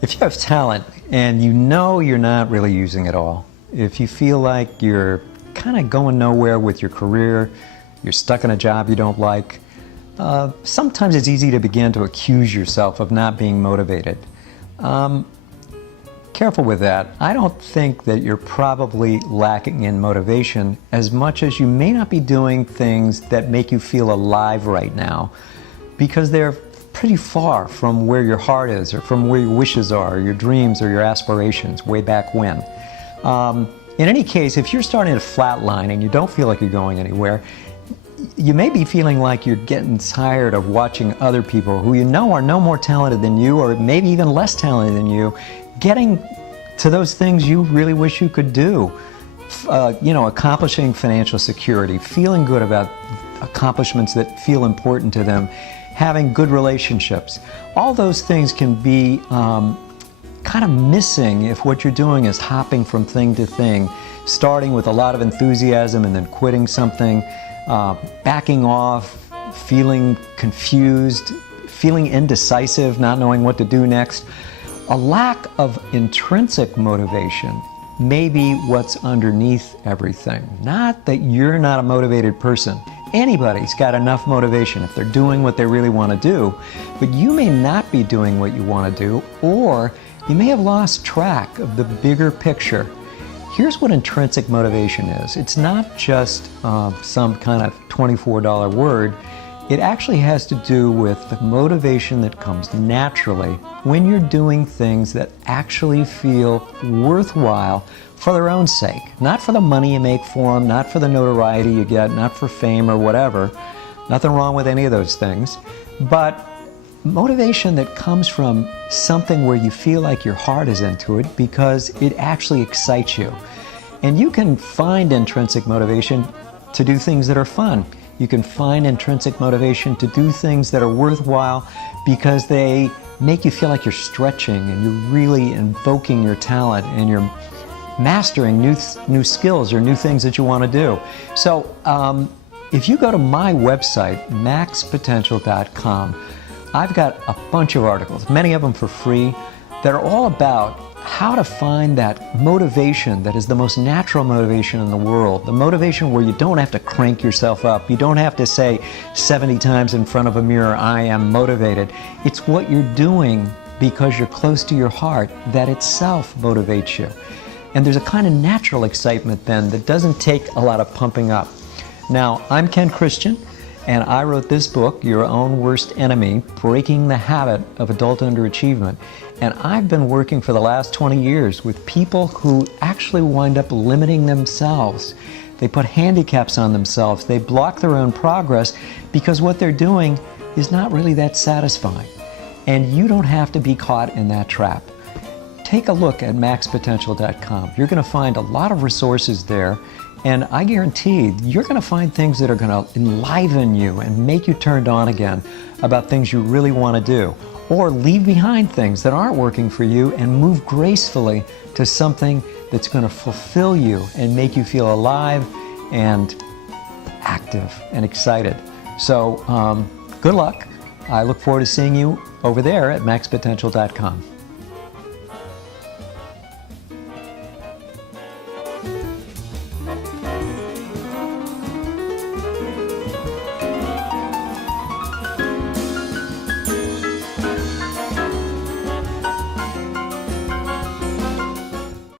If you have talent and you know you're not really using it all, if you feel like you're kind of going nowhere with your career, you're stuck in a job you don't like, sometimes it's easy to begin to accuse yourself of not being motivated. Careful with that. I don't think that you're probably lacking in motivation as much as you may not be doing things that make you feel alive right now, because they're pretty far from where your heart is, or from where your wishes are, or your dreams, or your aspirations way back when. In any case, if you're starting to flatline and you don't feel like you're going anywhere, you may be feeling like you're getting tired of watching other people who you know are no more talented than you, or maybe even less talented than you, getting to those things you really wish you could do. Accomplishing financial security, feeling good about accomplishments that feel important to them, having good relationships. All those things can be kind of missing if what you're doing is hopping from thing to thing, starting with a lot of enthusiasm and then quitting something, backing off, feeling confused, feeling indecisive, not knowing what to do next. A lack of intrinsic motivation may be what's underneath everything. Not that you're not a motivated person. Anybody's got enough motivation if they're doing what they really want to do, but you may not be doing what you want to do, or you may have lost track of the bigger picture. Here's what intrinsic motivation is. It's not just some kind of $24 word. It actually has to do with the motivation that comes naturally when you're doing things that actually feel worthwhile for their own sake. Not for the money you make for them, not for the notoriety you get, not for fame or whatever. Nothing wrong with any of those things. But motivation that comes from something where you feel like your heart is into it because it actually excites you. And you can find intrinsic motivation to do things that are fun. You can find intrinsic motivation to do things that are worthwhile because they make you feel like you're stretching and you're really invoking your talent and you're mastering new skills or new things that you want to do. So if you go to my website, maxpotential.com, I've got a bunch of articles, many of them for free, that are all about how to find that motivation that is the most natural motivation in the world. The motivation where you don't have to crank yourself up. You don't have to say 70 times in front of a mirror, I am motivated. It's what you're doing because you're close to your heart that itself motivates you. And there's a kind of natural excitement then that doesn't take a lot of pumping up. Now, I'm Ken Christian, and I wrote this book, Your Own Worst Enemy, Breaking the Habit of Adult Underachievement. And I've been working for the last 20 years with people who actually wind up limiting themselves. They put handicaps on themselves. They block their own progress because what they're doing is not really that satisfying. And you don't have to be caught in that trap. Take a look at maxpotential.com. You're going to find a lot of resources there. And I guarantee you're going to find things that are going to enliven you and make you turned on again about things you really want to do. Or leave behind things that aren't working for you and move gracefully to something that's going to fulfill you and make you feel alive and active and excited. So good luck. I look forward to seeing you over there at maxpotential.com.